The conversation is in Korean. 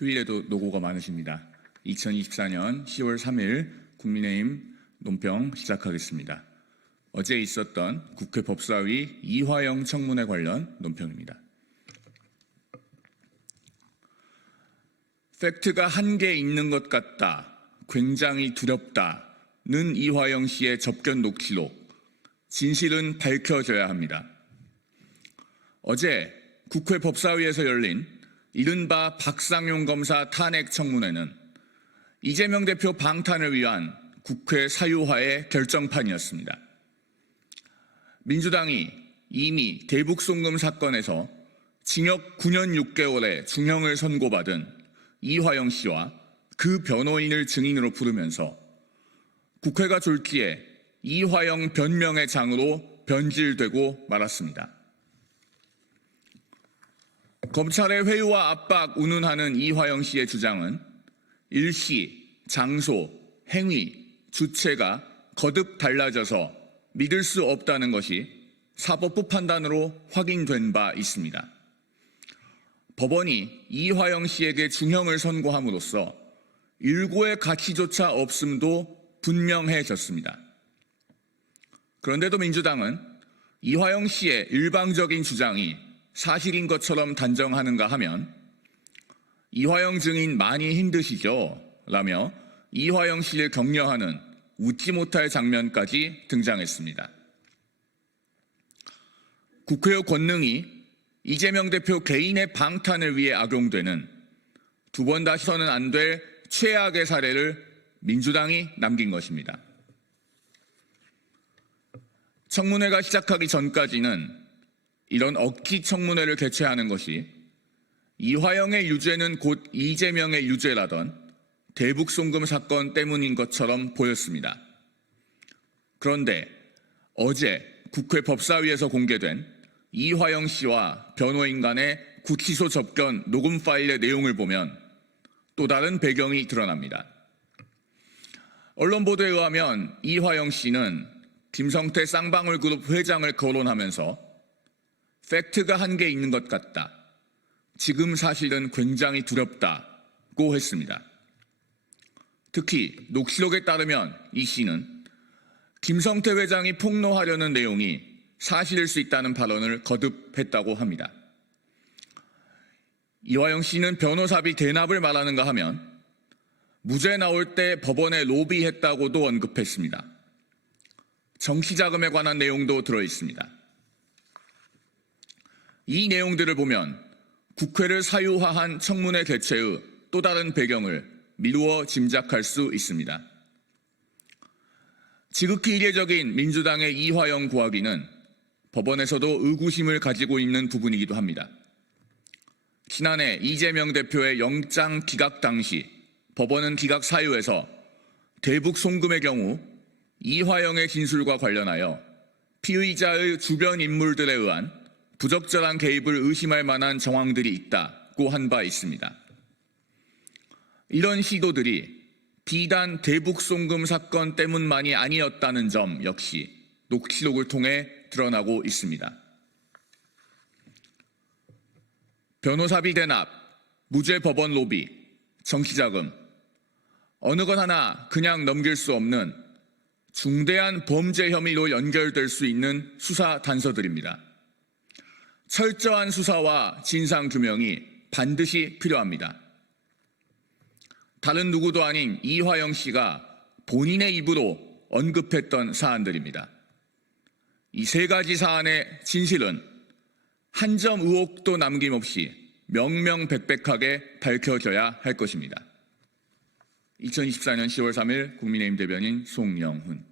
휴일에도 노고가 많으십니다. 2024년 10월 3일 국민의힘 논평 시작하겠습니다. 어제 있었던 국회 법사위 이화영 청문회 관련 논평입니다. 팩트가 한계 있는 것 같다, 굉장히 두렵다는 이화영 씨의 접견 녹취록, 진실은 밝혀져야 합니다. 어제 국회 법사위에서 열린 이른바 박상용 검사 탄핵 청문회는 이재명 대표 방탄을 위한 국회 사유화의 결정판이었습니다. 민주당이 이미 대북송금 사건에서 징역 9년 6개월의 중형을 선고받은 이화영 씨와 그 변호인을 증인으로 부르면서 국회가 졸지에 이화영 변명의 장으로 변질되고 말았습니다. 검찰의 회유와 압박 운운하는 이화영 씨의 주장은 일시, 장소, 행위, 주체가 거듭 달라져서 믿을 수 없다는 것이 사법부 판단으로 확인된 바 있습니다. 법원이 이화영 씨에게 중형을 선고함으로써 일고의 가치조차 없음도 분명해졌습니다. 그런데도 민주당은 이화영 씨의 일방적인 주장이 사실인 것처럼 단정하는가 하면 이화영 증인 많이 힘드시죠? 라며 이화영 씨를 격려하는 웃지 못할 장면까지 등장했습니다. 국회의 권능이 이재명 대표 개인의 방탄을 위해 악용되는 두 번 다시서는 안 될 최악의 사례를 민주당이 남긴 것입니다. 청문회가 시작하기 전까지는 이런 억지 청문회를 개최하는 것이 이화영의 유죄는 곧 이재명의 유죄라던 대북송금 사건 때문인 것처럼 보였습니다. 그런데 어제 국회 법사위에서 공개된 이화영 씨와 변호인 간의 구치소 접견 녹음 파일의 내용을 보면 또 다른 배경이 드러납니다. 언론 보도에 의하면 이화영 씨는 김성태 쌍방울그룹 회장을 거론하면서 팩트가 한계 있는 것 같다, 지금 사실은 굉장히 두렵다고 했습니다. 특히 녹취록에 따르면 이 씨는 김성태 회장이 폭로하려는 내용이 사실일 수 있다는 발언을 거듭했다고 합니다. 이화영 씨는 변호사비 대납을 말하는가 하면 무죄 나올 때 법원에 로비했다고도 언급했습니다. 정치자금에 관한 내용도 들어있습니다. 이 내용들을 보면 국회를 사유화한 청문회 개최의 또 다른 배경을 미루어 짐작할 수 있습니다. 지극히 이례적인 민주당의 이화영 고하기는 법원에서도 의구심을 가지고 있는 부분이기도 합니다. 지난해 이재명 대표의 영장 기각 당시 법원은 기각 사유에서 대북 송금의 경우 이화영의 진술과 관련하여 피의자의 주변 인물들에 의한 부적절한 개입을 의심할 만한 정황들이 있다고 한 바 있습니다. 이런 시도들이 비단 대북송금 사건 때문만이 아니었다는 점 역시 녹취록을 통해 드러나고 있습니다. 변호사비 대납, 무죄 법원 로비, 정치자금, 어느 것 하나 그냥 넘길 수 없는 중대한 범죄 혐의로 연결될 수 있는 수사 단서들입니다. 철저한 수사와 진상규명이 반드시 필요합니다. 다른 누구도 아닌 이화영 씨가 본인의 입으로 언급했던 사안들입니다. 이 세 가지 사안의 진실은 한 점 의혹도 남김없이 명명백백하게 밝혀져야 할 것입니다. 2024년 10월 3일 국민의힘 대변인 송영훈.